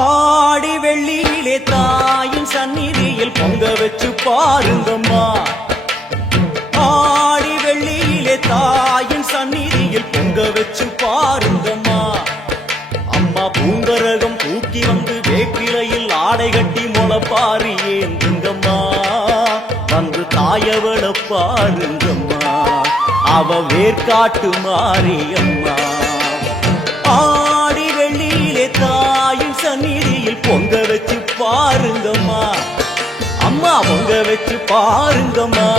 ஆடி வெள்ளியிலே தாயின் சந்நிதியில் பொங்க வச்சு பாருங்கம்மா. ஆடி வெள்ளியிலே தாயின் சந்நிதியில் பொங்க வச்சு பாருங்கம்மா. அம்மா பூங்கரகம் தூக்கி வந்து வேப்பிலையில் ஆடை கட்டி முளப்பாரி ஏந்துங்கம்மா. வந்து தாயவள பாருங்கம்மா, அவ வேர்காட்டு மாரியம்மா. ஆடி வெள்ளியிலே தாயின் சந்நிதியில் பொங்க வச்சு பாருங்கம்மா. அம்மா பொங்க வச்சு பாருங்கம்மா.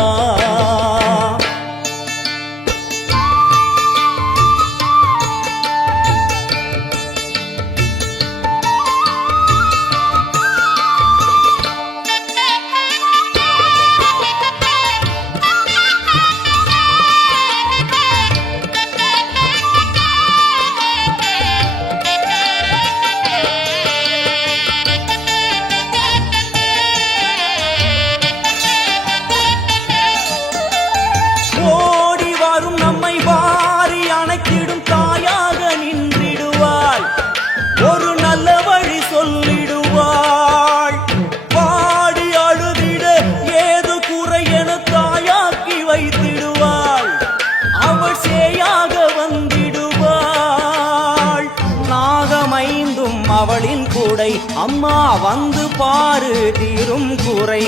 அவளின் கூடை அம்மா வந்து பாரு தீரும் குறை.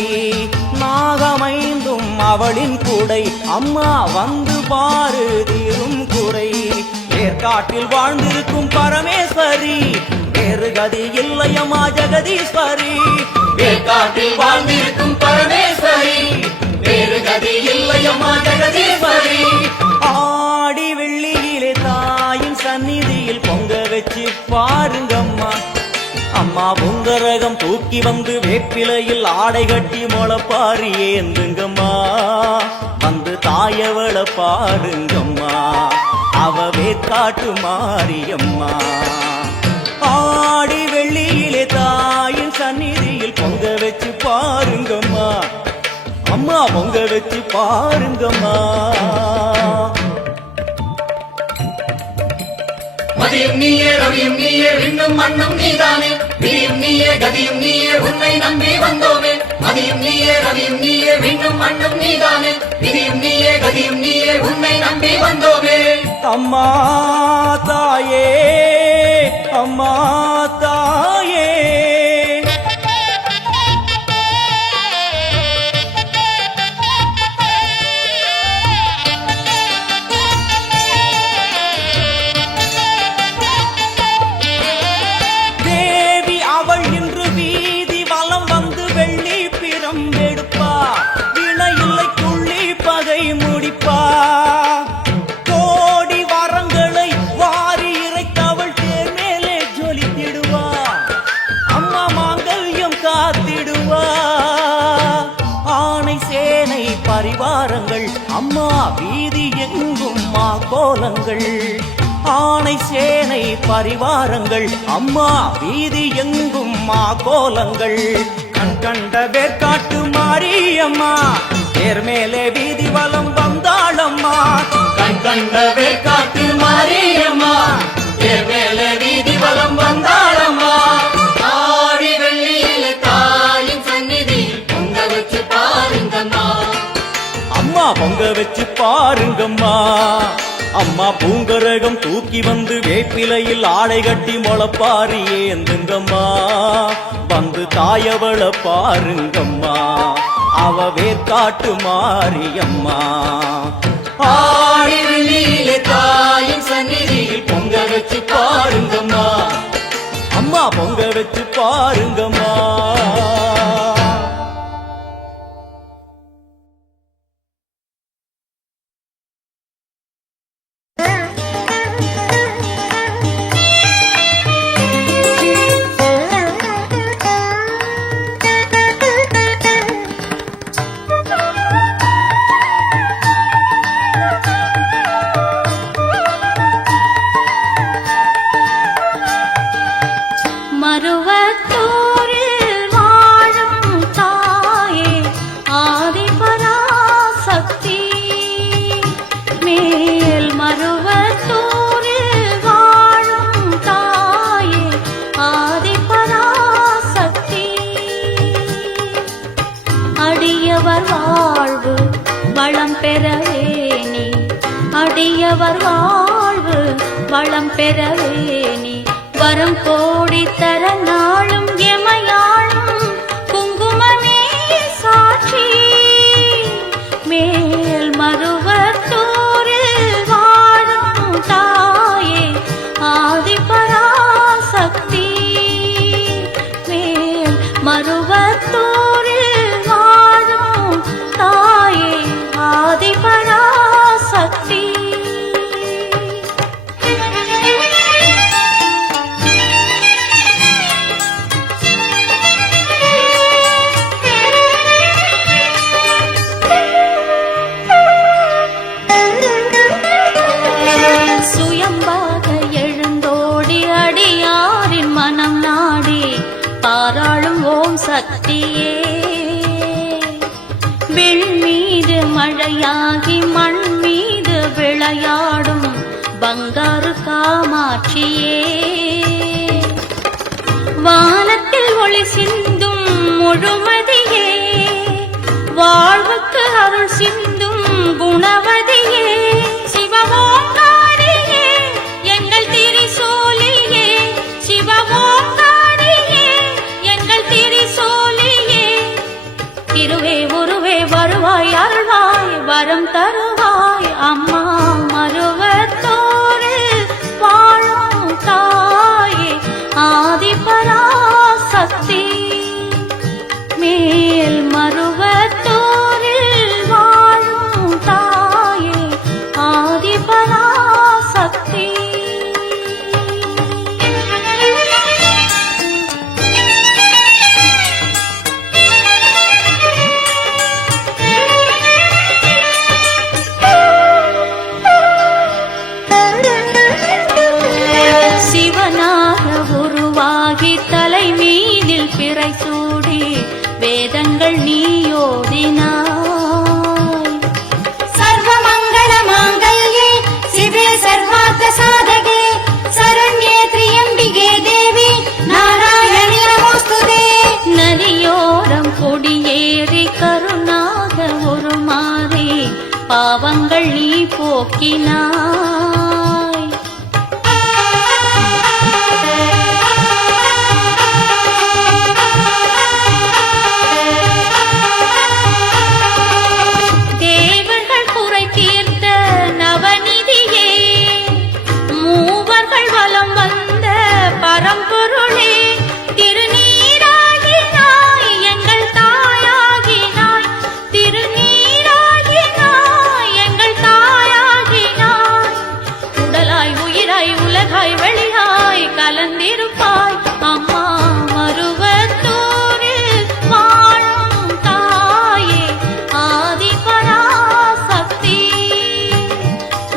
நாகமைந்தும் அவளின் கூடை அம்மா வந்து பாரு தீரும் குறை. ஏற்காட்டில் வாழ்ந்திருக்கும் பரமேஸ்வரி, வேறு கதி இல்லையம்மா ஜெகதீஸ்வரி. ஏற்காட்டில் வாழ்ந்திருக்கும் பரமேஸ்வரி, வேறு கதி இல்லையம்மா ஜெகதீஸ்வரி. ஆடி வெள்ளியிலே தாயின் சந்நிதியில் பொங்க வச்சு பாருங்கம்மா. அம்மா பொங்கரகம் தூக்கி வந்து வேப்பிலையில் ஆடை கட்டி முளப்பாரி ஏந்துங்கம்மா. வந்து தாயவள பாருங்கம்மா, அவ வேர்காட்டு மாரியம்மா. ஆடி வெள்ளியிலே தாயின் சந்நிதியில் பொங்க வச்சு பாருங்கம்மா. அம்மா பொங்க வச்சு பாருங்கம்மா. மதியும் நீயே ரவியும் நீயே விண்ணும் மண்ணும் நீதானே. விதியும் நீயே கதியும் நீயே உன்னை நம்பி வந்தோமே. மதியும் நீயே ரவியும் நீயே விண்ணும் மண்ணும் நீதானே. விதியும் நீயே கதியும் நீயே உன்னை நம்பி வந்தோமே. அம்மா தாயே அம்மா தாயே, முடிப்பா. கோடி வரங்களை வாரி இறைத்தவள் தேர் மேலே ஜொலித்திடுவா. அம்மா மாங்கல்யம் காத்திடுவா. ஆணை சேனை பரிவாரங்கள் அம்மா வீதி எங்கும் மா கோலங்கள். ஆணை சேனை பரிவாரங்கள் அம்மா வீதி எங்கும் மா கோலங்கள். கண் கண்ட வேர்காட்டு மாரியம்மா, தேர் மேலே வீதி வலம் வந்தாளம்மா. கண் கண்ட வேர்காட்டு மாரியம்மா, தேர் மேலே வீதி வலம் வந்தாளம்மா. ஆடி வெள்ளியிலே தாயின் சந்நிதியில் பொங்க வச்சு பாருங்கம்மா. அம்மா பொங்க வச்சு பாருங்கம்மா. அம்மா பூங்கரகம் தூக்கி வந்து வேப்பிலையில் ஆடை கட்டி முளப்பாரி ஏந்துங்கம்மா. வந்து தாயவள பாருங்கம்மா, அவ வேர்காட்டு மாரியம்மா. ஆடி வெள்ளியிலே தாயின் சந்நிதியில் பொங்க வச்சு பாருங்கம்மா. அம்மா பொங்க வச்சு பாருங்கம்மா. அடியவர் வாழ்வு வளம் பெறவே நீ வரம் கோடி தர நாளும் எமையாளும் குங்குமமே சாட்சி மேல் மருவத்தூரில் வாழும் தாயே ஆதிபராசக்தி மேல் மருவத்தூரில் வாழும் தாயே ஆதிபராசக்தி சுயம்பாக எழுந்தோடி அடியாரின் மனம் நாடி பாராளும் ஓம் சக்தியே வில் மீது மழையாகி மண் மீது விளையாடும் பங்காரு காமாட்சியே வானத்தில் ஒளி சிந்தும் முழுமதியே வாழ்வுக்கு அருள் சிந்தும் குணவதியே சிவமோங்காரியே எங்கள் திரிசூலியே சிவமோங்காரியே எங்கள் திரிசூலியே திருவே உருவே வருவாய் அருள்வாய் வரம் தருவாய் அம்மா மருவத்தோரில் வாழும் தாயே ஆதிபராசக்தி மேல் மருவத்தோரில் வாழும் தாயே ஆதிபராசக்தி சிவனாக உருவாகி தலை மீதில் பிறை சூடி வேதங்கள் நீயோதினாய் सर्वमङ्गल माङ्गल्ये शिवे सर्वार्थ साधके शरण्ये त्र्यम्बिके देवी नारायणि नमोस्तुते நதியோரம் கொடியேறி கருணாக உருமாறி பாவங்கள் நீ போக்கினாய் தேவர்கள் குறை தீர்த்த நவநிதியே மூவர்கள் வலம் வந்த பரம்பொருளே திருநீராகினாய் எங்கள் தாயாகினாய் திருநீராகினாய் எங்கள் தாயாகினாய் உடலாய் உயிராய் உலகாய் வெளியாய் கலந்திருப்பாய் அம்மா மருவத்தூரில் வாழும் தாயே ஆதிபராசக்தி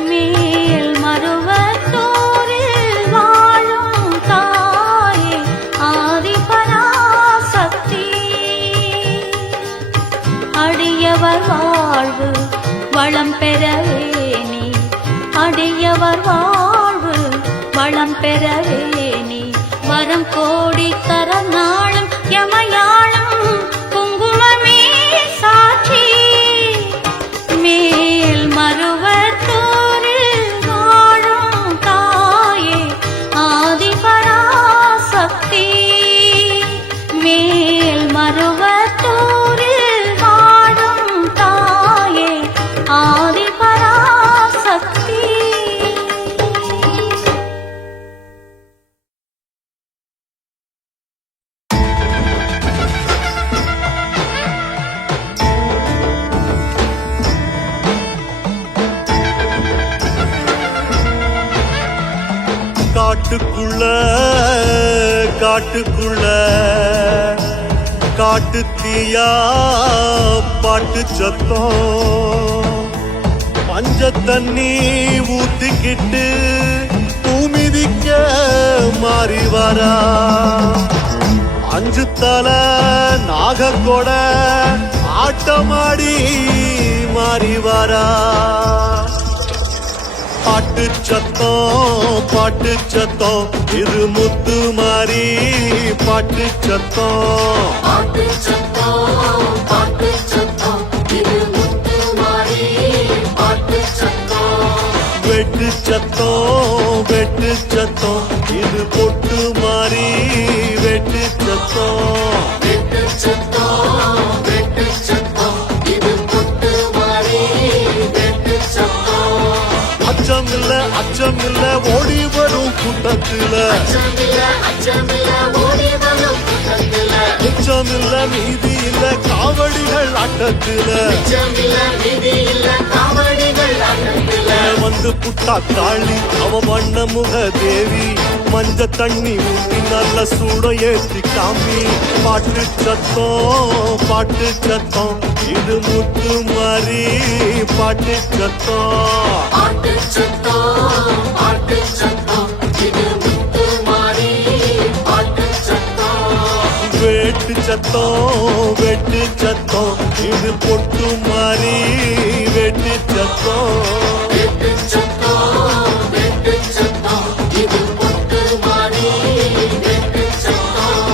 மேல் மருவத்தூரில் வாழும் தாயே ஆதிபராசக்தி அடியவர் வாழ்வு வளம் பெறவே நீ அடியவர் வாழ்வு வளம் பெறவே நீ வரம் கோடி தர நாளும் எமையாளும் குங்குமமே சாட்சி மேல் மருவத்தூரில் வாழும் தாயே ஆதிபராசக்தி மேல் மருவத்தூரில் வாழும் தாயே ஆதிபராசக்தி காட்டுக்குள்ள காட்டுக்குள்ள காட்டு தீயா பாட்டு சத்தம் பஞ்ச தண்ணி ஊத்திக்கிட்டு பூமிதிக்க மாறி வரா அஞ்சு தலை நாகக்கொட ஆட்டமாடி மாறி வரா பாட்டு சத்தம் இது முத்து மாறி பாட்டு சத்தம் வெட்டு சத்தம் வெட்டு சத்தம் இது பொட்டு மாறி வெட்டு சத்தம் வெட்டு சத்தம் வெட்டு சத்தம் இது பொட்டு மாறி வெட்டு சத்தம் அச்சமில்ல ஓடி வரும் கூட்டத்துல அச்சமில்ல ஓடி வரும் கூட்டத்துல அச்சமில்ல மீதி இல்ல காவடிகள் ஆட்டத்துல அச்சமில்ல நிதி இல்ல காவடிகள் ஆட்டத்துல வந்து புட்டா காளி அவ வண்ண முக தேவி மஞ்ச தண்ணி ஊத்தி நல்ல சூட ஏத்தி காமி பாட்டு சத்தம் இது முத்து மாறி பாட்டு சத்தம் பாட்டு சத்தம் இது முத்து மாறி பாட்டு சத்தம் வெட்டு சத்தம் இது பொட்டு மாறி வெட்டு சத்தம் வெட்டு சத்தம் இது பொட்டு மாறி வெட்டு சத்தம்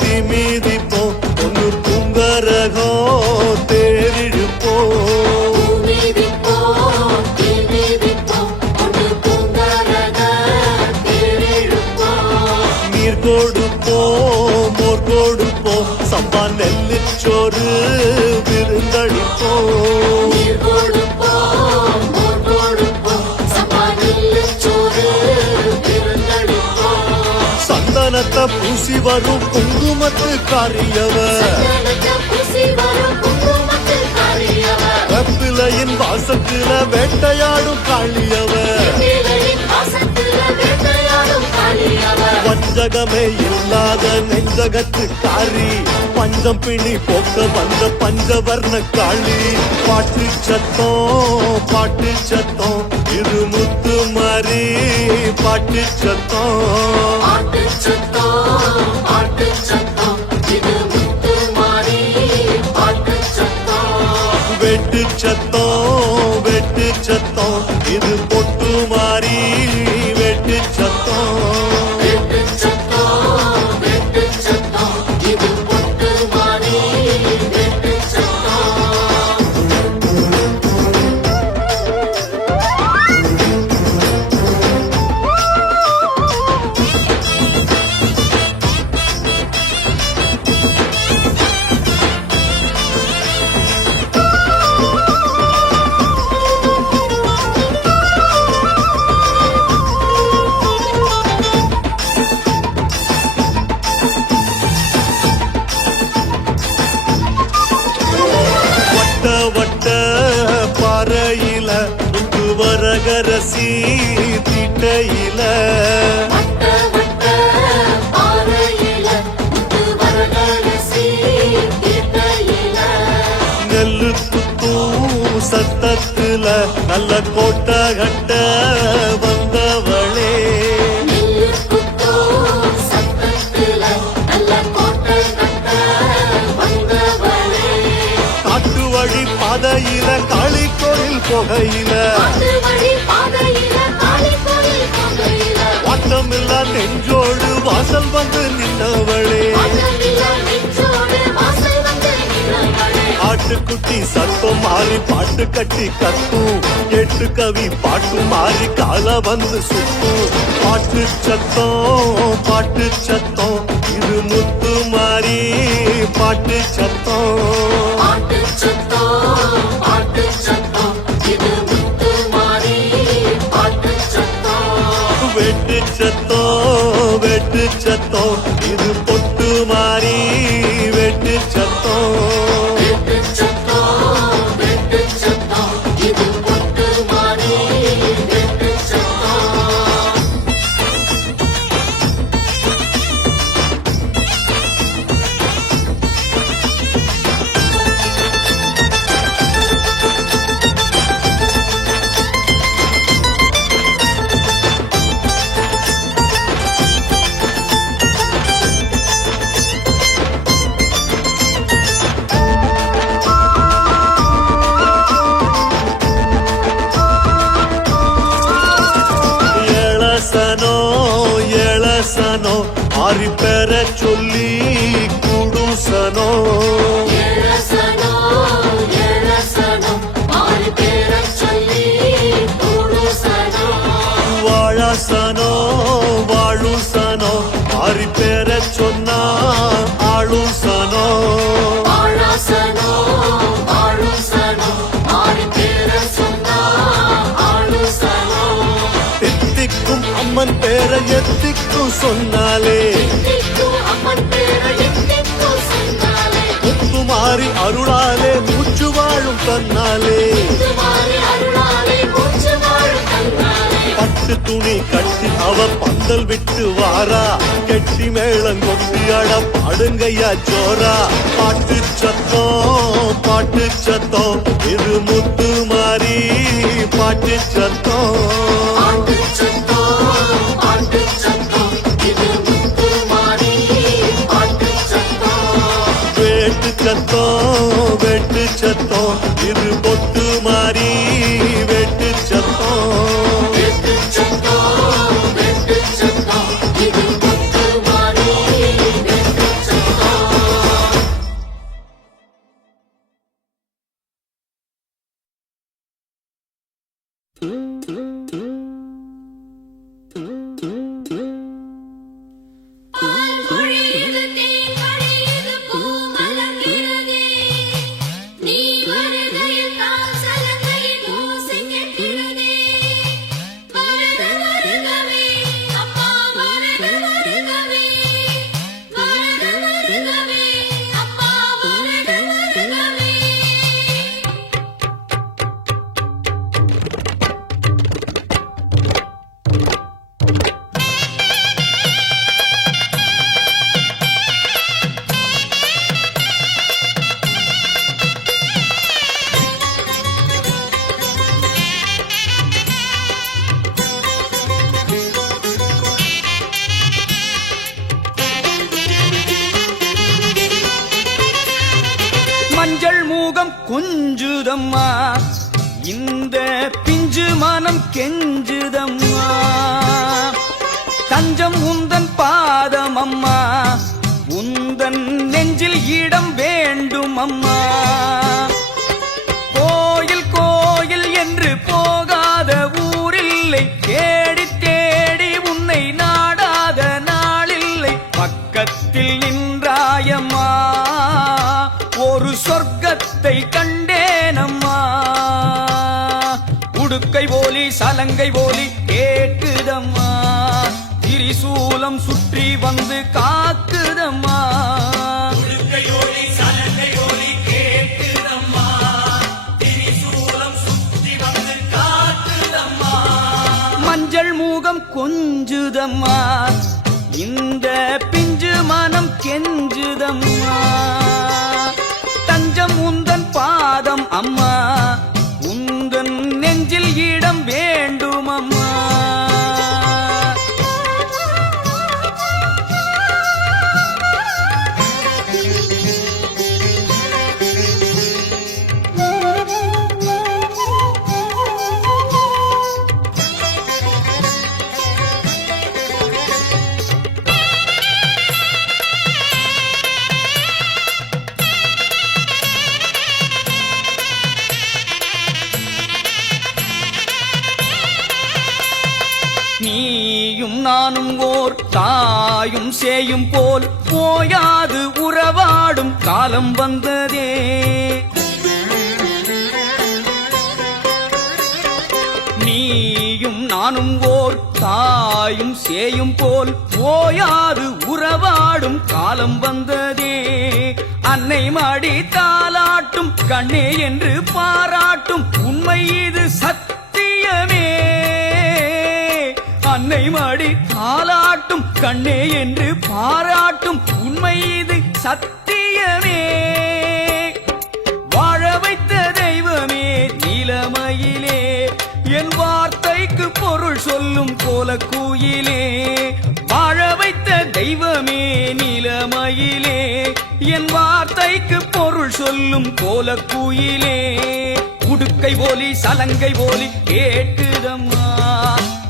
தீமிதிப்போ ஒன்று புங்கரகம் தேரிழுப்போ நீர் கொடுப்போம் மோர் கொடுப்போம் சம்பா நெல்லிச்சோறு விருந்தளிப்போம் சந்தனத்தை பூசி வரும் குங்குமத்து காரியவ வெப்பிலையின் வாசத்துல வேட்டையாடும் காளியவ வஞ்சகமே இல்லாத நெஞ்சகத்து காரி பஞ்சம் பிணி போக்க வந்த பஞ்சவர்ண காளி பாட்டு சத்தம் இது முத்து மாறி பாட்டு சத்தம் வெட்டு சத்தம் இது பொட்டு மாறி வெட்டு சத்தம் இது பொட்டு மாறி வெட்டு சத்தம் வட்ட பாறையில வரகரசி திட்டையில நெல்லு குத்தும் சத்தத்துல நல்ல கோட்டை கட்ட வந்தவளே காட்டு வழி பாதையில காளி கோயில் புகையில வாட்டமில்லா நெஞ்சோடு வாசல் வந்து நின்றவளே ஆட்டுக்குட்டி சத்தம் மாறி பாட்டு கட்டி கத்தும் எட்டு கவி பாட்டு மாறி கால வந்து சுத்தும் பாட்டு சத்தம் இது முத்து மாறி பாட்டு சத்தம் வெட்டு சத்தம் இது பொட்டு மாறி வெட்டு சத்தம் இது பொட்டு மாறி வெட்டு சத்தம் ஏழசனோ ஆறி பெற சொல்லி குடுசனோ ஏழசனோ ஏழசனோ ஆறு பேரச் சொல்லி குடுசனோ வாழசனோ வாழுசனோ ஆறி பெற சொன்னா ஆளுசனோ ஆழாசனோ ஆளுசனோ ஆறு பேரச் சொன்னா ஆளுசனோ தித்திக்கும் அம்மன் பேர எத்திக்கும் சொன்னாலே திக்கும் அம்மன் பேரை எத்திக்கும் சொன்னாலே முத்துமாரி அருளாலே மூச்சு வாழும் தன்னாலே துமாரி அருளாலே மூச்சு வாழும் தன்னாலே பட்டு துணி கட்டி அவ பந்தல் விட்டு வாரா கெட்டி மேளம் கொட்டி அட பாடுங்கய்யா ஜோரா பாட்டு சத்தம் இது முத்து மாறி பாட்டு சத்தம் பாட்டு சத்தம் இது முத்து மாறி பாட்டு சத்தம் வெட்டு சத்தம் இது பொட்டு மாறி வெட்டு சத்தம் வெட்டு சத்தம் இது முத்து மாறி வெட்டு சத்தம் பால் பொழியுது தேன் வழியுது பூ மலர்கிறதே நீ வருகையில் தான் சலங்கையில் ஓசை கேட்கிறதே வருக வருகவே அப்பா வருக வருகவே வருக வருகவே அப்பா வருக வருகவே மஞ்சள் மூகம் கொஞ்சுதம்மா இந்த பிஞ்சு மனம் கெஞ்சுதம்மா தஞ்சம் உந்தன் பாதம் அம்மா உந்தன் நெஞ்சில் இடம் வேண்டும் அம்மா கோயில் கோயில் என்று போகாத ஊரில்லை தேடி தேடி உன்னை நாடாத நாளில்லை பக்கத்தில் நின்றாயம்மா ஒரு சொர்க்கத்தை கண்டேனம்மா உடுக்கை போலி சலங்கை போலி கேட்குதம்மா திரிசூலம் சுற்றி வந்து காக்குதம்மா உடுக்கை போலி சலங்கை போலி கேட்குதம்மா திரிசூலம் சுற்றி வந்து காக்குதம்மா மஞ்சள் மூகம் கொஞ்சுதம்மா இந்த பிஞ்சு மனம் கெஞ்சுதம்மா தஞ்சம் உந்தன் பாதம் அம்மா உந்தன் நெஞ்சில் இடம் வேண்டும் அம்மா நீயும் நானும் ஓர் தாயும் சேயும் போல் போயாது உறவாடும் காலம் வந்ததே நீயும் நானும் ஓர் தாயும் சேயும் போல் போயாது உறவாடும் காலம் வந்ததே அன்னை மாடி தாலாட்டும் கண்ணே என்று பாராட்டும் உண்மை இது சத்தியமே அன்னை மாடி தாலாட்டும் கண்ணே என்று பாராட்டும் உண்மை இது சத்தியமே வாழ வைத்த தெய்வமே நிலமையிலே என் வார்த்தைக்கு பொருள் சொல்லும் கோலக்குயிலே வாழ வைத்த தெய்வமே நிலமையிலே என் வார்த்தைக்கு பொருள் சொல்லும் கோலக்குயிலே உடுக்கை போலி சலங்கை போலி கேட்குதம்மா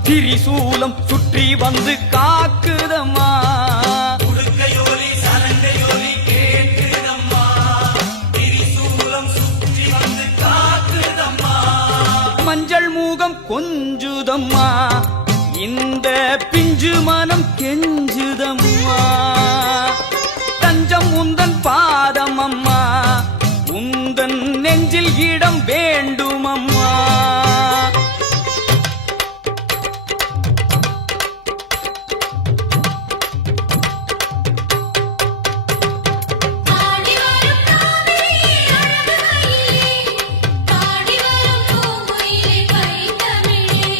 திரிசூலம் சுற்றி வந்து காக்குதம்மா கொஞ்சுதம்மா இந்த பிஞ்சு மனம் கெஞ்சுதம்மா தஞ்சம் உந்தன் பாதம் அம்மா உந்தன் நெஞ்சில் இடம் வேண்டும் அம்மா பாடி வரும் காவிரியே அழகுமயிலே பாடி வரும் பூங்குயிலே பைந்தமிழே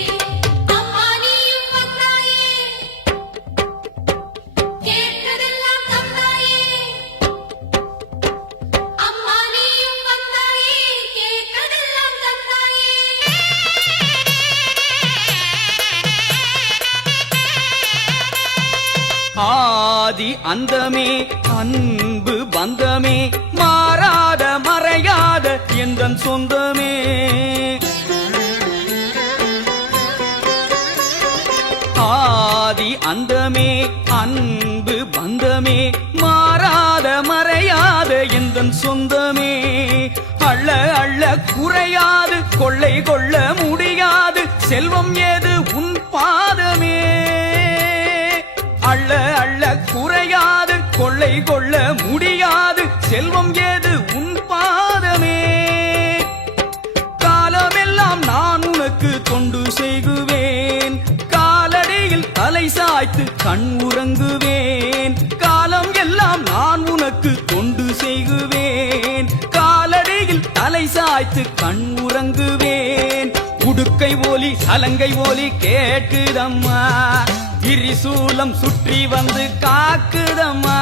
அம்மா நீயும் வந்தாயே கேட்டதெல்லாம் தந்தாயே அம்மா நீயும் வந்தாயே கேட்டதெல்லாம் தந்தாயே ஆதி அந்தமே அன்பு பந்தமே மாறாத மறையாத எந்தன் சொந்தமே ஆதி அந்தமே அன்பு பந்தமே மாறாத மறையாத எந்தன் சொந்தமே அள்ள அள்ள குறையாது கொள்ளை கொள்ள முடியாது செல்வம் ஏது உன் பாதமே அள்ள அள்ள குறையாது கொள்ளை கொள்ள முடியாது செல்வம் ஏது உன் பாதமே காலமெல்லாம் நான் உனக்கு தொண்டு செய்குவேன் காலடியில் தலை சாய்த்து கண் உறங்குவேன் காலம் எல்லாம் நான் உனக்கு தொண்டு செய்குவேன் காலடியில் தலை சாய்த்து கண் உறங்குவேன் உடுக்கை ஒலி சலங்கை ஒலி கேட்குதம்மா திரிசூலம் சுற்றி வந்து காக்குதம்மா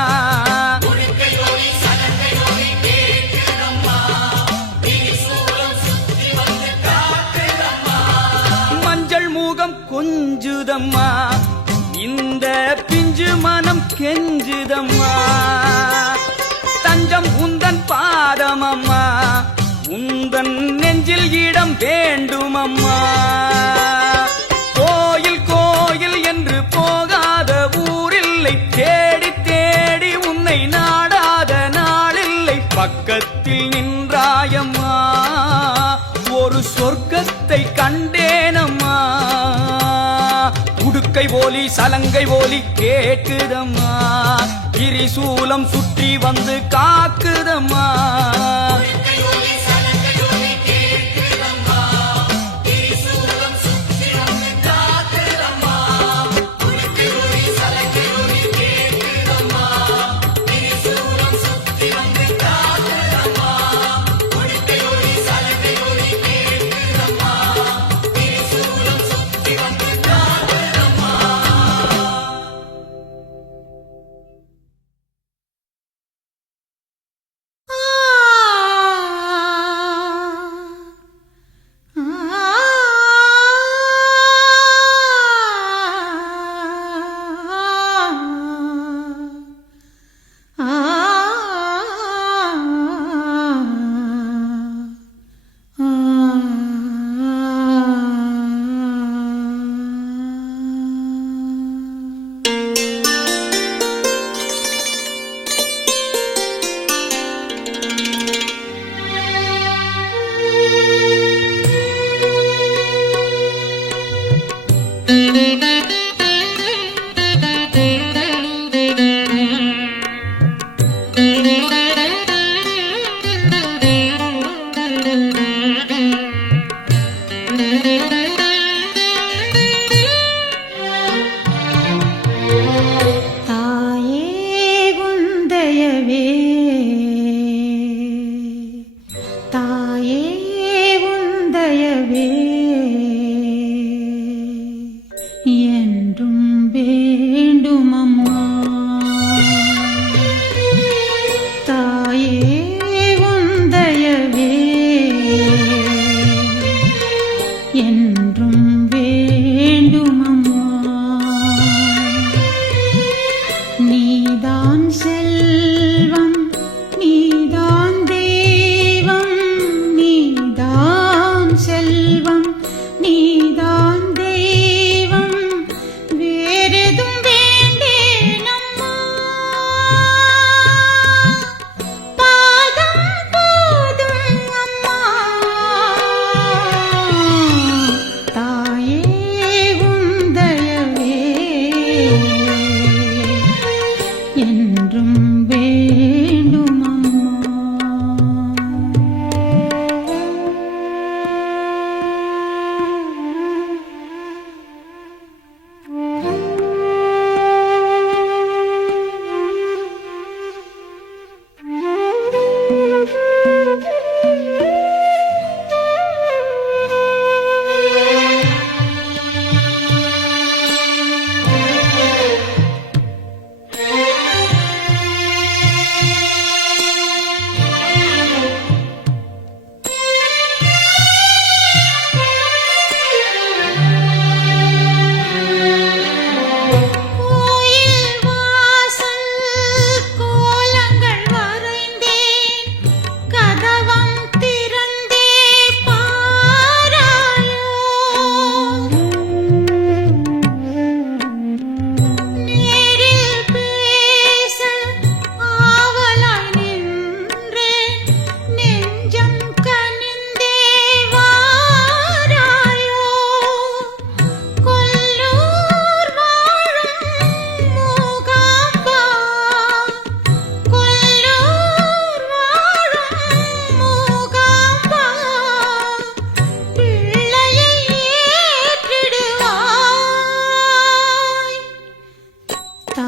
மஞ்சள் மூகம் கொஞ்சுதம்மா இந்த பிஞ்சு மனம் கெஞ்சுதம்மா தஞ்சம் உந்தன் பாதம் அம்மா உந்தன் நெஞ்சில் இடம் வேண்டும் அம்மா கோயில் கோயில் என்று போகாத ஊரில்லை தேடி தேடி உன்னை நாடாத நாளில்லை பக்கத்தில் நின்றாயம்மா ஒரு சொர்க்கத்தை கண்டேனம்மா உடுக்கை ஒலி சலங்கை ஒலி கேட்குதம்மா திரிசூலம் சுற்றி வந்து காக்குதம்மா நீதான் தெய்வம் வேறெதும் வேண்டேன்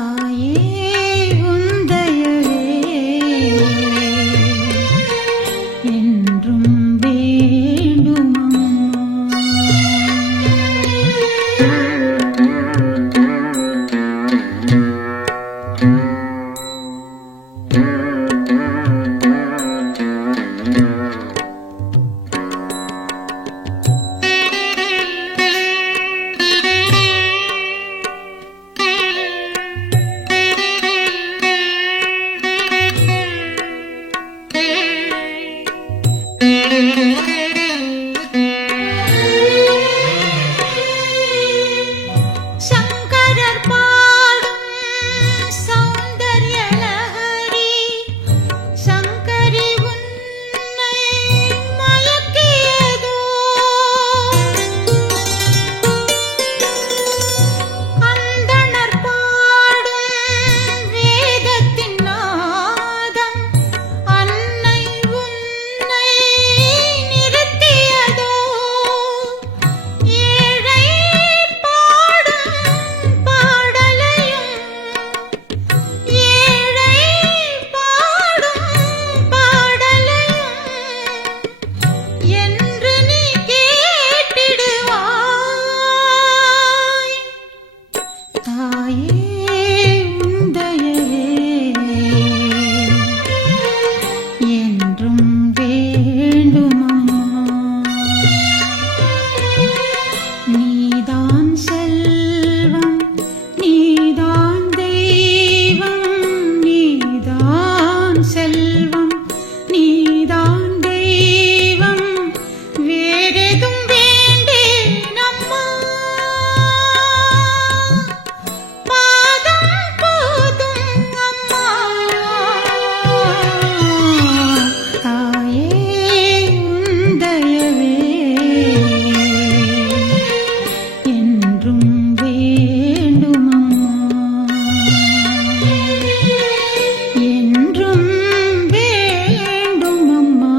தாயே உந்தையவே என்றும் வேண்டுமம்மா. சங்கரர் பாடும் சௌந்தர்ய லஹரி சங்கரி உன்னை மயக்கியதோ. அந்தணர் பாடும் வேதத்தின் நாதம் அன்னை உன்னை நிறுத்தியதோ. ஏழை பாடும் பாடலையும் ஏழை பாடும் பாடலையும் என்று நீ கேட்டிடுவாய். தாயே உந்தையவே என்றும் வேண்டுமம்மா. நீதான் செல்வம் நீதான் தெய்வம் நீதான் செல்வம் நீதான் தெய்வம் வேறெதும் வேண்டேனம்மா. பாதம் போதும் அம்மா. தாயே உந்தையவே என்றும் வேண்டுமம்மா. என்றும் வேண்டுமம்மா.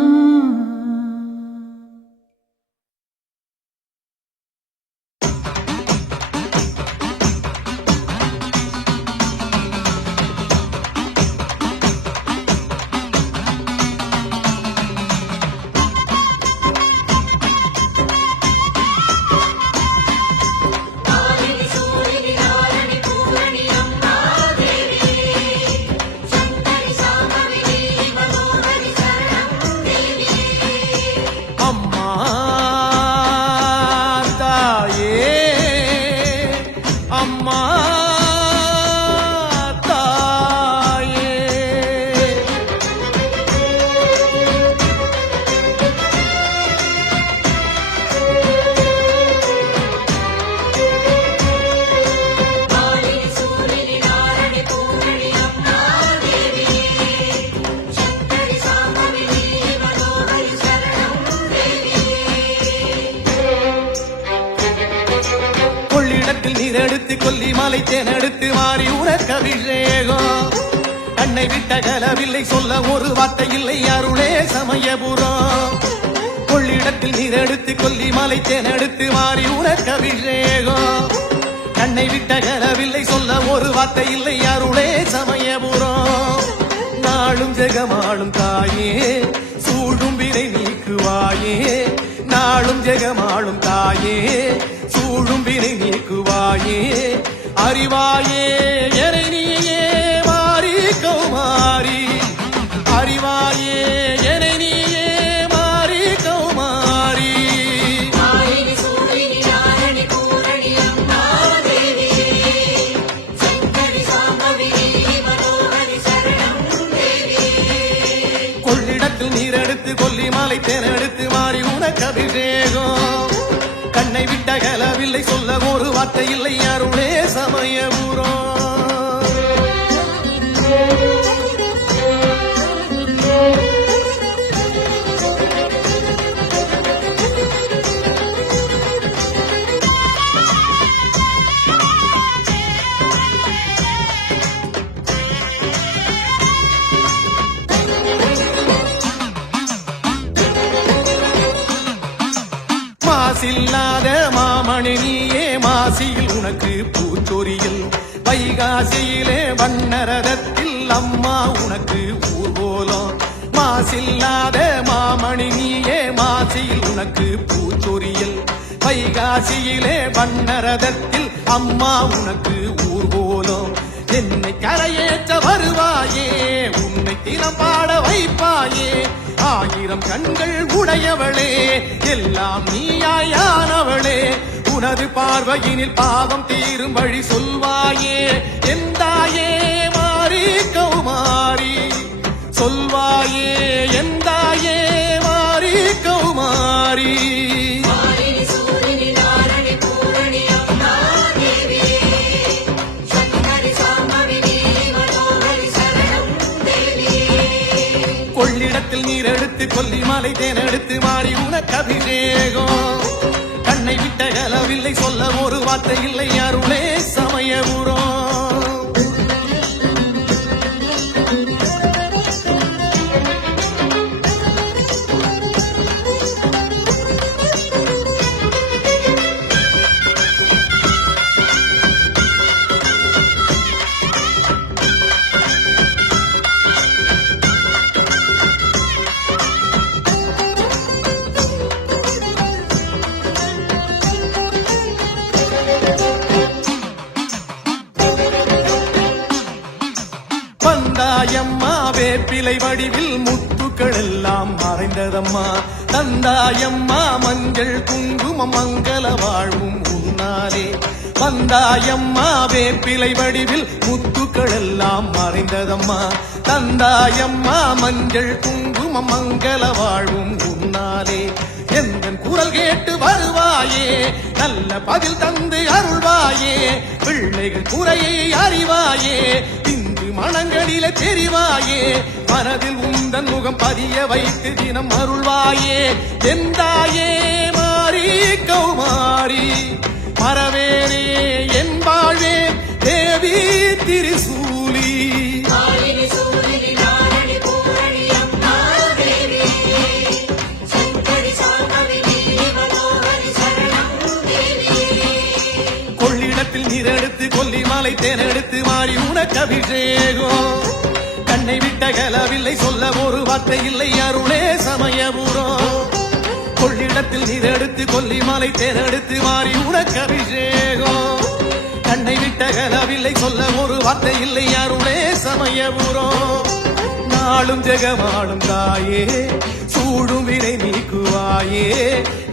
ஆதினி சூரினி நாரணி பூரணி அம்மா தேவி சங்கரி சாம்பவி மனோகரி சரணம் தேவி. அம்மா தாயே அம்மா தாயே ஆதினி சூரினி நாரணி பூரணி அம்மா தேவி சங்கரி சாம்பவி மனோகரி சரணம் தேவி. கொள்ளிடத்தில் நீரெடுத்து கொல்லிமலை தேனெடுத்து மாறி உனக்கு அபிஷேகம். கண்ணை விட்ட கலவில்லை சொல்ல ஒரு வார்த்தை இல்லை அருளே சமயபுரம். கொள்ளிடத்தில் நீரெடுத்து கொல்லிமலை தேனெடுத்து மாறி உனக்கு அபிஷேகம். கண்ணை விட்ட கலவில்லை சொல்ல ஒரு வார்த்தை இல்லை அருளே சமயபுரம். நாளும் ஜெகமாளும் தாயே சூழும் வினை நீக்குவாயே. நாளும் ஜெகமாளும் தாயே சூழும் வினை நீக்குவாயே. அறிவாயே எனை நீயே மாறி கௌமாரி. அறிவாயே எனை நீயே மாறி கௌமாரி. ஆதினி சூரினி நாரணி பூரணி அம்மா தேவி சங்கரி சாம்பவி மனோகரி சரணம் தேவி. கொள்ளிடத்தில் நீரெடுத்து கொல்லிமலை தேனெடுத்து மாறி உனக்கு அபிஷேகம். கண்ணை விட்ட கலவில்லை சொல்ல ஒரு வார்த்தை இல்லை அருளே சமயபுரம். மாசில்லாத மாமணி நீயே மாசியில் உனக்கு பூச்சொரியில். வைகாசியிலே வண்ணரதத்தில் அம்மா உனக்கு ஊர்வலம் மாசில்லாத மாமணி நீயே மாசியில் உனக்கு பூச்சொரியல் வைகாசியிலே வண்ணரதத்தில் அம்மா உனக்கு ஊர்வலம் என்னை கரையேற்ற வருவாயே உன்னை தினம் பாட வைப்பாயே ஆயிரம் கண்கள் உடையவளே எல்லாம் நீயாயானவளே உனது பார்வையினில் பாவம் தீரும் வழி சொல்வாயே எந்தாயே மாறி கௌமாரி சொல்வாயே எந்தாயே மாறி கௌமாரி மாலினி சூலினி நாரணி பூரணி அம்மா தேவியே சங்கரி சாம்பவினி மனோகரி சரணம் தேவியே கொள்ளிடத்தில் நீர் எடுத்து கொல்லிமலை தேன் எடுத்து மாறி உனக்கு அபிஷேகம் கண்ணை விட்ட கலவில்லை சொல்ல ஒரு வார்த்தை இல்லை அருளே சமயபுரம் வந்தாயம்மா வேப்பிலை வடிவில் முத்துக்கள் எல்லாம் மறைந்ததம்மா தந்தாயம்மா மஞ்சள் குங்குமம் மங்கள வாழ்வும் உன்னாலே வந்தாயம்மா வேப்பிலை வடிவில் முத்துக்கள் எல்லாம் மறைந்ததம்மா தந்தாயம்மா மஞ்சள் குங்குமம் மங்கள வாழ்வும் உன்னாலே எந்தன் குரல் கேட்டு வருவாயே நல்ல பதில் தந்து அருள்வாயே பிள்ளைகள் குறையை அறிவாயே இந்து மனங்களில தெரிவாயே மனதில் உந்தன் முகம் பதிய வைத்து தினம் அருள்வாயே எந்தாயே மாறி கௌமாரி மறவேனே என் வாழ்வே தேவி திரிசூலி மாலினி சூலினி நாரணி பூரணி அம்மா தேவியே சங்கரி சாம்பவினி மனோகரி சரணம் தேவியே கொள்ளிடத்தில் நீர் எடுத்து கொல்லிமலை தேன் எடுத்து மாறி உனக்கு அபிஷேகம் கண்ணை விட்ட கலவில்லை சொல்ல ஒரு வார்த்தை இல்லை அருளே சமயபுரம் கொள்ளிடத்தில் நீர் எடுத்து கொல்லிமலை தேன் எடுத்து மாறி உனக்கு அபிஷேகம் கண்ணை விட்ட கலவில்லை சொல்ல ஒரு வார்த்தை இல்லை அருளே சமயபுரம் நாளும் ஜெகமாளும் தாயே சூடும் வினை நீக்குவாயே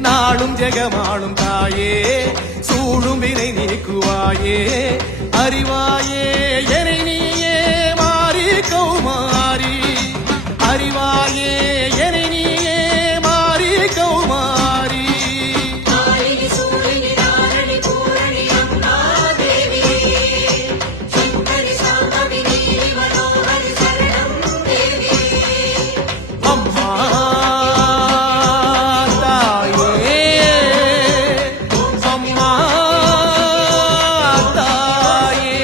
நாளும் ஜெகமாளும் தாயே சூடும் வினை நீக்குவாயே அறிவாயே எனை நீயே மாறி கௌமாரி அறிவாயே எனை நீயே மாறி கௌமாரி மாலினி சூலினி நாரணி பூரணி அம்மா தேவியே சங்கரி சாம்பவினி மனோகரி சரணம் தேவியே அம்மா தாயே அம்மா தாயே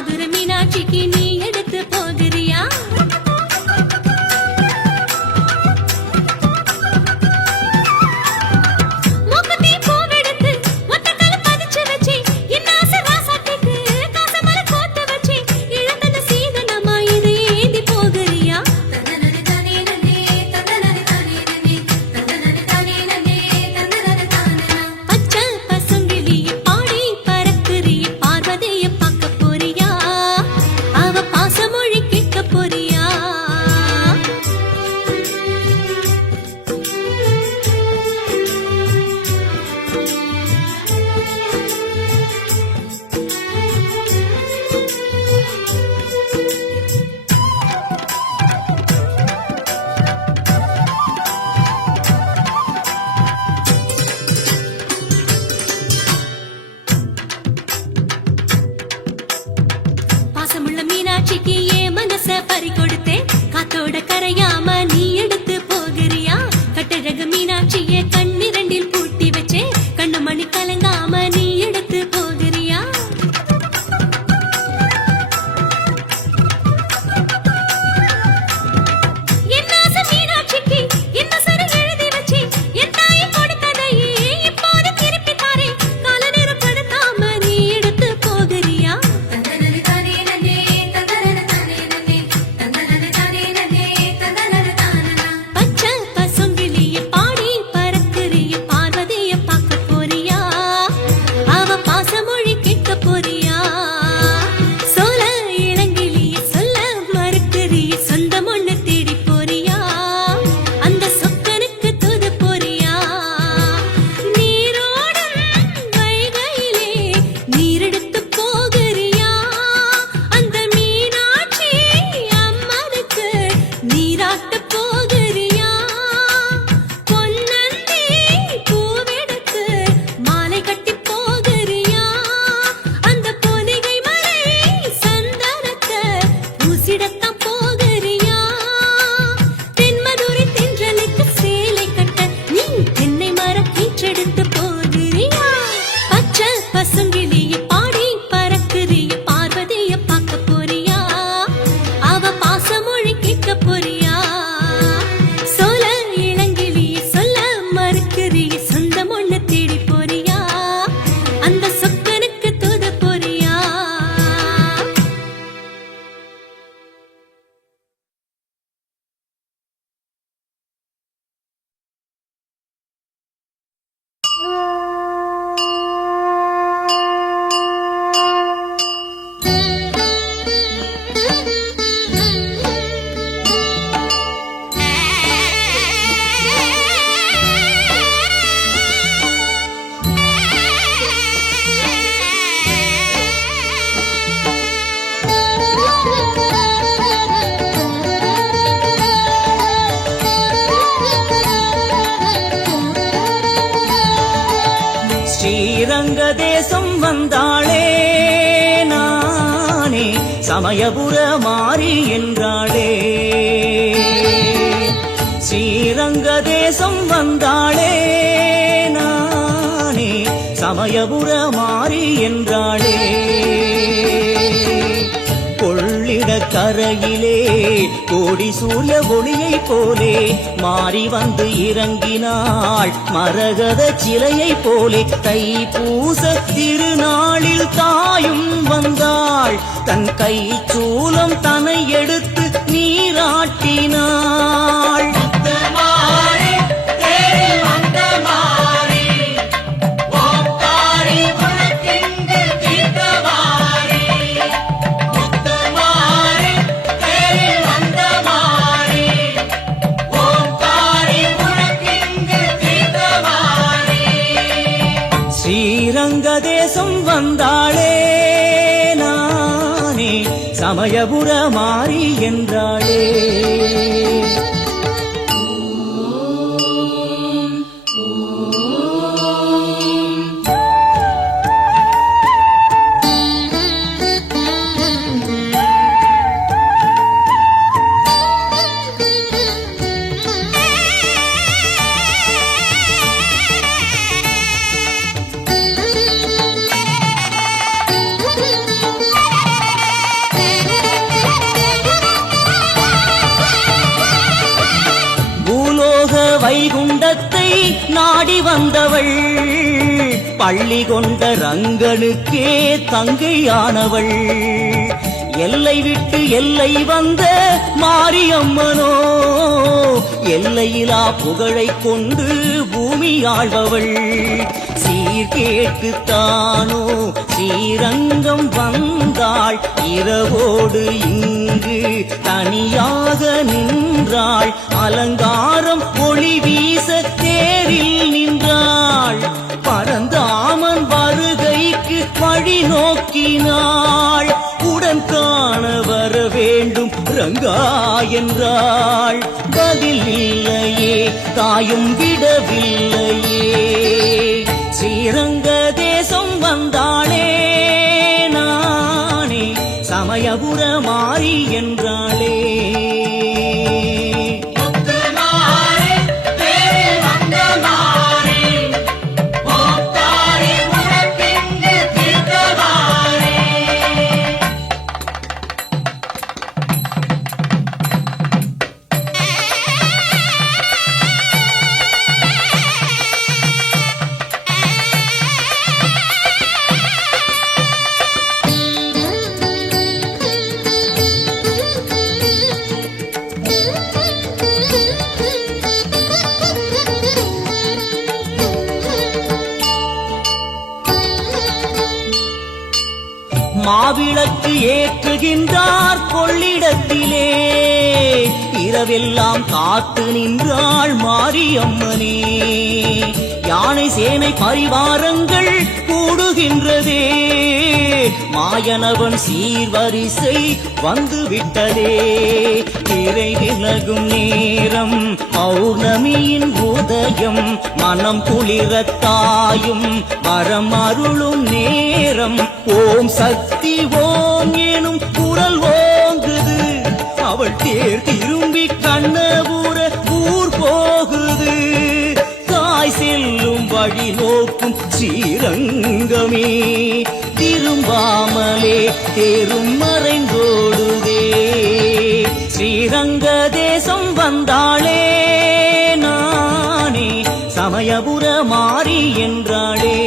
மதுரை மீனாட்சிக்கு நீ எடுத்து போகிறியா மூக்குத்தி பூவெடுத்து ஒத்தக்கால பதிச்சு வச்சு இன்னாச ராசாத்திக்கு காசமல கோத்து வச்சு இழந்தத சீதனமா இதை ஏந்தி போகிறியா தன்னனனே தானே நன்னே தன்னனனே தானே நன்னே தன்னனனே தானே நன்னே தன்னனனே தானே பச்சை பசுங்கிளியே பாடி பறக்குறிய பார்வதிய பார்க்க போறியா அவ பாசமொழி கேட்க போறியா பாசமுள்ள மீனாட்சிக்கு ஏன் மனச பறி கொடுத்தேன் காத்தோட கரையாம நீ எடுத்து போகிறியா கட்டழகு மீனாட்சியே கண்ணிரண்டில் பூட்டி வச்சே கண்ணு மணி கலங்காம நீ எடுத்து போகிறியா என் ஆசை மீனாட்சிக்கு என்ன சரி எழுதி வச்சே என் தாயை கொடுத்ததையே இப்போது திருப்பி தாரே கால நேரம் படுத்தாம நீ எடுத்து போகிறியா தந்தனனே தானே நன்னே தந்தனனே தானே நன்னே தந்தனனே தானே நன்னே தந்தனனே தானனா பச்சை பசுங்கிளியே பாடி பறக்குறிய பார்வதிய பார்க்க போறியா அவ பாசமொழி கேட்க போறியா சோல இளங்கிளியே சொல்ல மறுக்குறிய சொந்தம் ஒண்ணு தேடி போறியா அந்த சொக்கனுக்கு தூது போறியா நீரோடும் வைகையிலே நீரெடுத்து போகிறியா அந்த மீனாட்சி அம்மனுக்கு நீராட்ட போகிறியா பொன்னந்தி பூவெடுத்து மாலை கட்டி போகிறியா அந்த பொதிகை மலை சந்தனத்தை பூசிடத்தான் போகிறியா தென்மதுரை தென்றலுக்கு சேலை கட்ட நீ தென்னை மரம் கீற்றெடுத்து போகிறியா பச்சை பசுங்கிளியே பாடி பறக்குறிய பார்வதிய பார்க்க போறியா அவ பாசமொழி கேட்க போறியா சோல இளங்கிளியே சொல்ல மறுக்குறிய சொந்தம் ஒண்ணு தேடி போறியா அந்த சொக்கனுக்கு தூது போறியா ஸ்ரீரங்க தேசம் வந்தாளே நானே சமயபுர மாறி என்றாளே ஸ்ரீரங்க தேசம் வந்தாளே நானே சமயபுர மாறி என்றாளே கொள்ளிட கரையிலே கோடி சூரிய ஒளியை போலே மாறி வந்து இறங்கினாள் மரகத சிலையை போலே தைப்பூச திருநாளில் தாயும் வந்தாள் தன் கை சூலம் தன்னை எடுத்து நீராட்டினாள் ஸ்ரீரங்க தேசம் வந்தாளே நானே சமயபுர மாறி என்றாளே பாடி வந்தவள் பள்ளி கொண்ட ரங்கனுக்கே தங்கையானவள் எல்லை விட்டு எல்லை வந்த மாரியம்மனோ எல்லையிலா புகழை கொண்டு பூமி ஆள்பவள் சீர்கேட்டுத்தானோ ஸ்ரீரங்கம் வந்தாள் இரவோடு இங்கு தனியாக நின்றாள் அலங்காரம் ஒளி வீச தேரில் நின்றாள் பரந்தாமன் வருகைக்கு வழி நோக்கினாள் உடன் காண வர வேண்டும் ரங்கா என்றாள் பதில் இல்லையே தாயும் விடவில்லையே ஸ்ரீரங்க தேசம் வந்தாளே நானே சமயபுர மாறி என்றாளே மாவிளக்கு ஏற்றுகின்றார் கொள்ளிடத்திலே இரவெல்லாம் காத்து நின்றாள் மாரியம்மனே யானை சேனை பரிவாரங்கள் கூடுகின்றதே மாயனவன் சீர்வரிசை வந்து விட்டதே திரை விலகும் நேரம் பௌர்ணமியின் உதயம் மனம் குளிரத்தாயும் வரம் அருளும் நேரம் ஓம் சக்தி ஓம் எனும் குரல் ஓங்குது அவள் தேர் திரும்பி கண்ணபுர ஊர் போகுது தாய் செல்லும் வழி நோக்கும் ஸ்ரீரங்கமே திரும்பாமலே தேரும் மறைந்தோடுதே ஸ்ரீரங்க தேசம் வந்தாளே நானே சமயபுர மாறி என்றாளே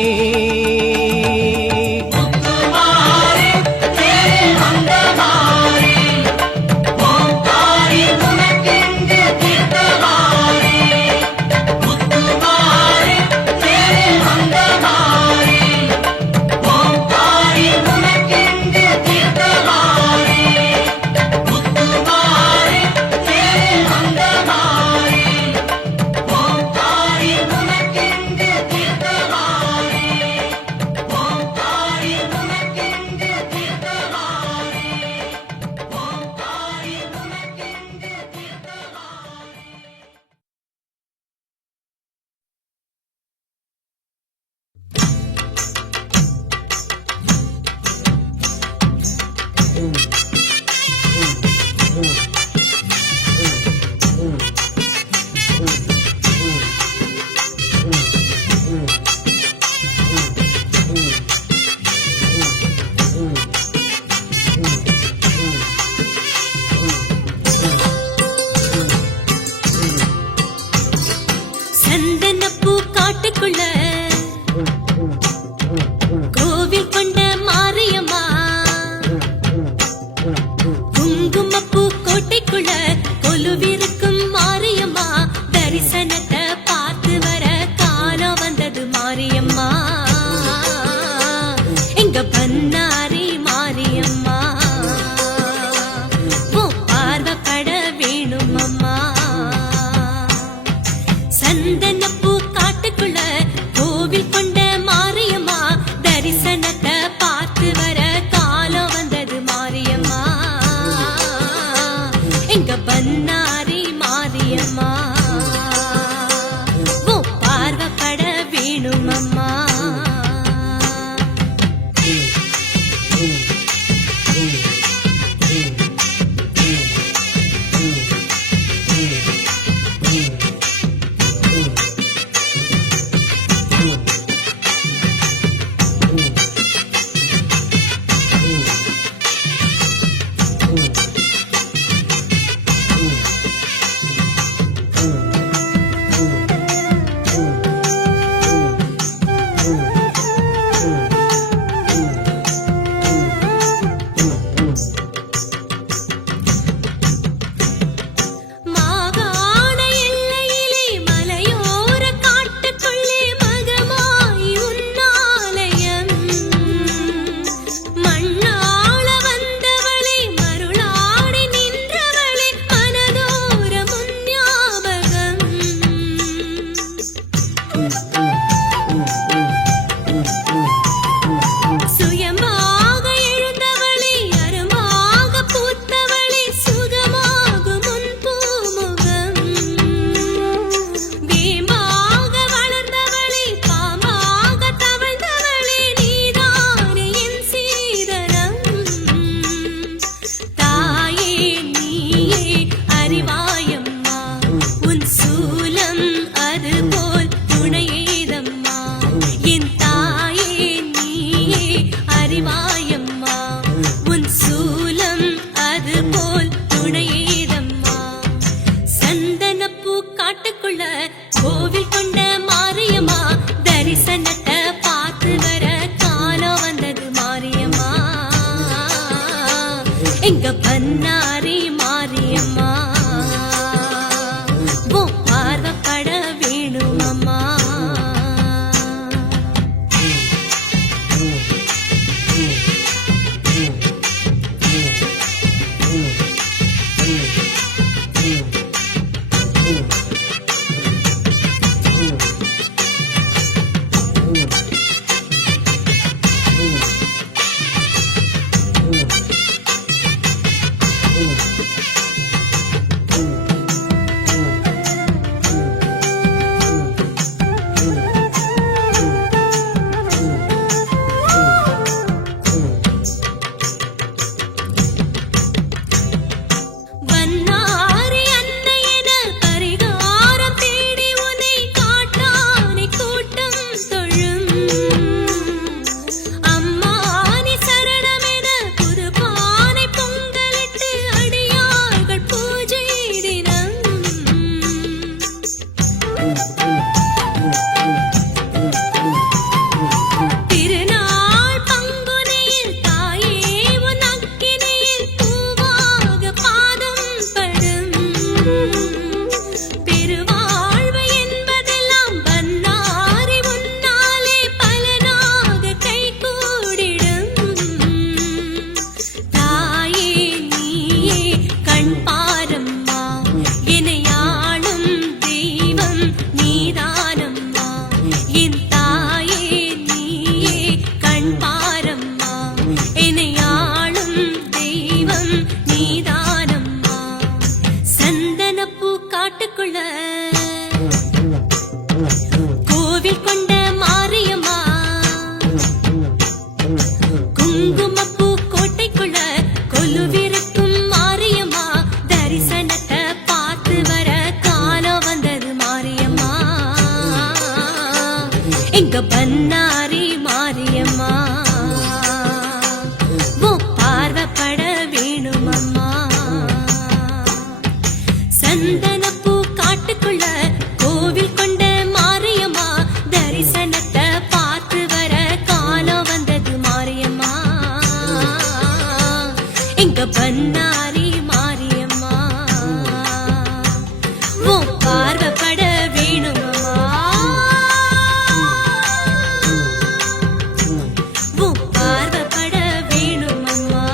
சந்தனப்பூ காட்டுக்குள்ள கோவில் கொண்ட மாரியம்மா குங்குமப்பூ கோட்டைக்குள்ள கொலுவிருக்கும் மாரியம்மா தரிசனத்தை பார்த்து வர காலம் வந்தது மாரியம்மா எங்க பண்ணாரி மாரியம்மா உன் பார்வைப்பட வேணும் அம்மா சந்தனப்பூ காட்டுக்குள்ள கோவில் கொண்ட மாரியம்மா தரிசனத்தை பார்த்து வர காலம் வந்தது மாரியம்மா எங்க பண்ணாரி மாரியம்மா உன் பார்வைப்பட வேணும் அம்மா சந்தனப்பூ காட்டுக்குள்ள கோவில் கொண்ட மாரியம்மா தரிசனத்தை பார்த்து வர காலம் வந்தது மாரியம்மா எங்க பண்ணாரி மாரியம்மா உன் பார்வைப்பட வேணுமம்மா உன் பார்வைப்பட வேணுமம்மா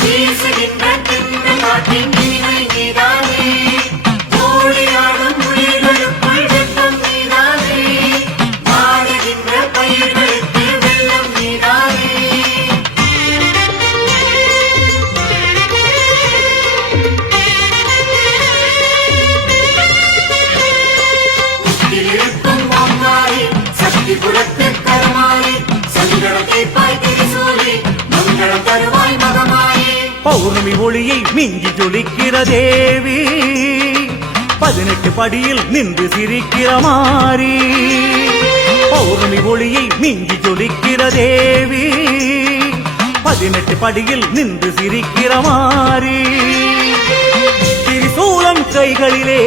வீசுகின்ற தென்றல் காற்றின் இனிமை நீதானே ஓடியாடும் உயிர்களுக்குள் வெப்பம் நீதானே வாடுகின்ற பயிர்களுக்கு வெள்ளம் நீதானே இருக்கும் ஓங்காரி சக்தி புறத்து கருமாறி சங்கடத்தை பாய் திரிசூலி மங்களம் தருவாய் மகமாயே பௌர்ணமி ஒளியை மிஞ்சி ஜொலிக்கிற தேவி 18 படியில் நின்று சிரிக்கிற மாறி பௌர்ணமி ஒளியை மிஞ்சி ஜொலிக்கிற தேவி 18 படியில் நின்று சிரிக்கிற மாறி திரிசூலம் கைகளிலே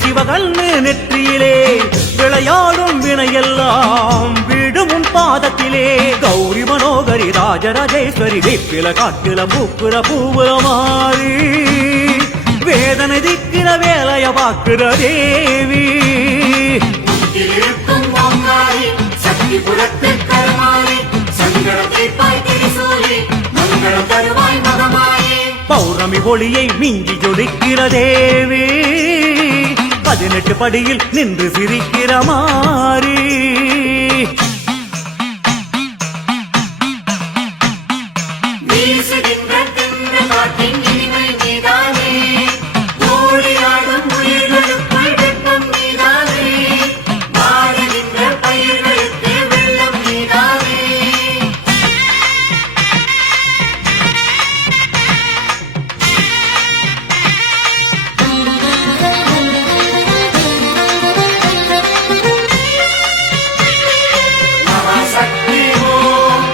சிவகண்ணு நெற்றியிலே விளையாடும் வினையெல்லாம் விடும் உன் பாதத்திலே கௌரி மனோகரி ராஜராஜேஸ்வரி வேப்பில காட்டுல பூக்குற பூவுல மாறி வேதனை திக்கிற வேலைய பார்க்கிற தேவி இருக்கும் ஓங்காரி சக்தி புறத்து கருமாறி சங்கடத்தை பாய் திரிசூலி மங்களம் தருவாய் மகமாயே பௌர்ணமி ஒளியை மிஞ்சி ஜொலிக்கிற தேவி 18 படியில் நின்று சிரிக்கிற மாறி வீசுகின்ற தென்றல் காற்றின் இனிமை நீதானே ஓடியாடும் உயிர்களுக்குள் வெப்பம் நீதானே வாடுகின்ற பயிர்களுக்கு வெள்ளம் நீதானே மகாசக்தி ஓம்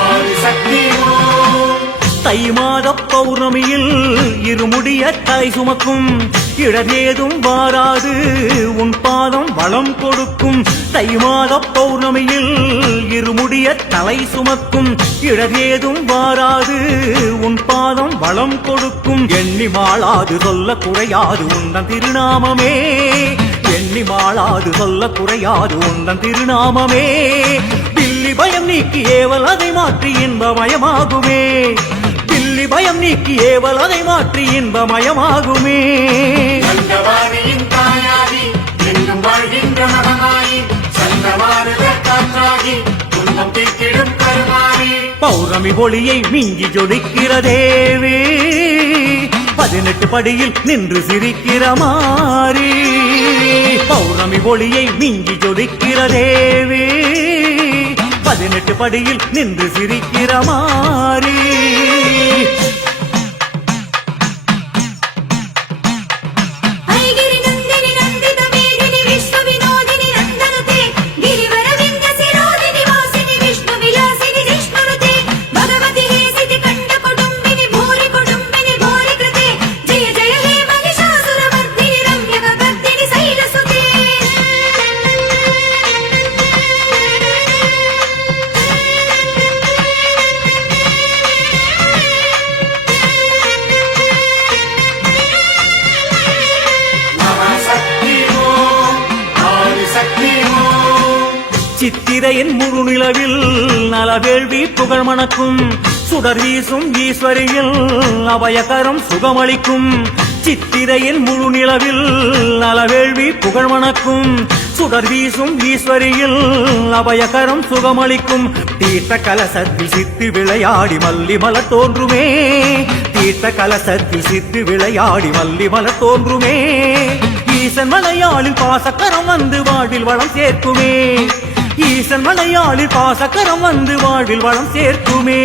ஆதிசக்தி ஓம் தை மாத பௌர்ணமியில் இருமுடிய தலை சுமக்கும் இடரேதும் வாராது உன் பாதம் வளம் கொடுக்கும் தை மாத பௌர்ணமியில் இருமுடிய தலை சுமக்கும் இடரேதும் வாராது உன் பாதம் வளம் கொடுக்கும் எண்ணி மாளாது சொல்ல குறையாது உந்தன் திருநாமமே எண்ணி மாளாது சொல்ல குறையாது உந்தன் திருநாமமே பில்லி பயம் நீக்கி ஏவல் அதை மாற்றி இன்பமயமாகுமே பில்லி பயம் நீக்கி ஏவல் அதை மாற்றி இன்பமயமாகுமே கண்டவாணியின் தாயாகி எங்கும் வாழ்கின்ற மகமாயி சந்தமானத காற்றாகி துன்பம் தீர்த்திடும் கருமாறி பௌர்ணமி ஒளியை மிஞ்சி ஜொலிக்கிற தேவி 18 படியில் நின்று சிரிக்கிற மாறி பௌர்ணமி ஒளியை மிஞ்சி ஜொலிக்கிற தேவி 18 படியில் நின்று சிரிக்கிற மாறி ஐகிரி நந்தினி நந்தித மேதினி விஸ்வ வினோதினி நந்தனுதே ಗಿರಿವರ ವಿಂದ ಸಿರೋದಿನಿ ವಾಸಿನಿ ವಿಷ್ಣು ವಿಲಾಸಿನಿ ಜಿಷ್ಣುನುತೆ ಭಗವತಿ ಹೇಸಿತಿ ಕಂಡ ಕೊಡುಂಬಿನಿ ಭೂರಿ ಕೊಡುಂಬಿನಿ ಭೂರಿ ಕೃತೆ ಜಯ ಜಯ ಹೇ ಮಹಿಷಾಸುರ ಮರ್ದಿನಿ ರಮ್ಯಕ ಗರ್ದಿನಿ ಶೈಲಸುತೆ மகாசக்தி ஓம் ஆதிசக்தி ஓம் சித்திரையின் முழுநிலவில் நலவேள்வி புகழ் மணக்கும் சுடர் வீசும் ஈஸ்வரியில் அபயகரம் சுகமளிக்கும் சித்திரையின் முழுநிலவில் நலவேள்வி புகழ் மணக்கும் சுடர் வீசும் ஈஸ்வரியில் அபயகரம் சுகமளிக்கும் தீர்த்த கலசத்தில் சித்து விளையாடி மல்லி மலர் தோன்றுமே தீர்த்த கலசத்தில் சித்து விளையாடி மல்லி மலர் தோன்றுமே ஈசன் மலையாளில் பாசக்கரம் வந்து வாழ்வில் வளம் சேர்க்குமே ஈசன் மலையாளில் பாசக்கரம் வந்து வாழ்வில் வளம் சேர்க்குமே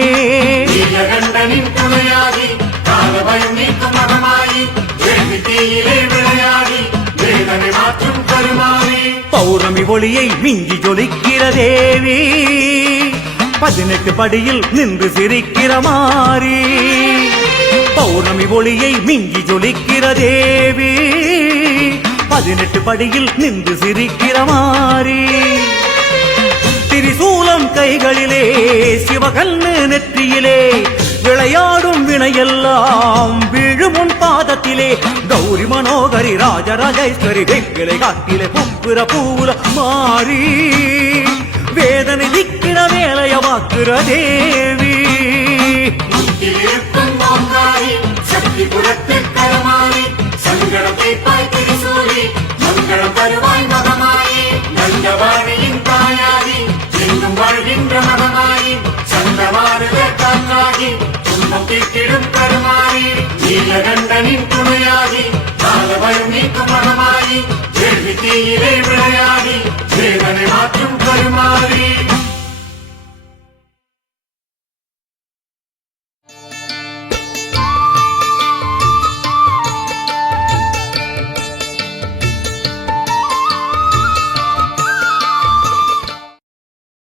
நீலகண்டனின் துணையாகி காலபயம் நீக்கும் மகமாயி வேள்வி தீயிலே விளையாடி வேதனை மாற்றும் கருமாறி பௌர்ணமி ஒளியை மிஞ்சி ஜொலிக்கிற தேவி 18 படியில் நின்று சிரிக்கிற மாறி பௌர்ணமி ஒளியை மிஞ்சி ஜொலிக்கிற தேவி 18 படியில் நின்று சிரிக்கிற மாறி திரிசூலம் கைகளிலே சிவகல்லு நெற்றியிலே விளையாடும் வினையெல்லாம் விழுமுன் பாதத்திலே கௌரி மனோகரி ராஜராஜேஸ்வரி வெங்கிலை காட்டிலே புப்புற பூவுல மாறி வேதனை திக்கிற வேலைய வாக்குற தேவி இருக்கும் ஓங்காரி சக்தி புறத்து கரமாறி சங்கடம் தீர்ப்பாய் திரிசூலி மங்களம் தருவாய் மகமாயி நந்தவாணியின் தாயாகி எங்கும் வாழ்கின்ற மகமாயி சந்தமானத காக்காகி துன்பம் தீர்த்திடும் கருமாறி நீலகண்டனின் துணையாகி காலபயம் நீக்கும் மகமாயி வேள்வி தீயிலே விளையாடி வேதனை மாற்றும் கருமாறி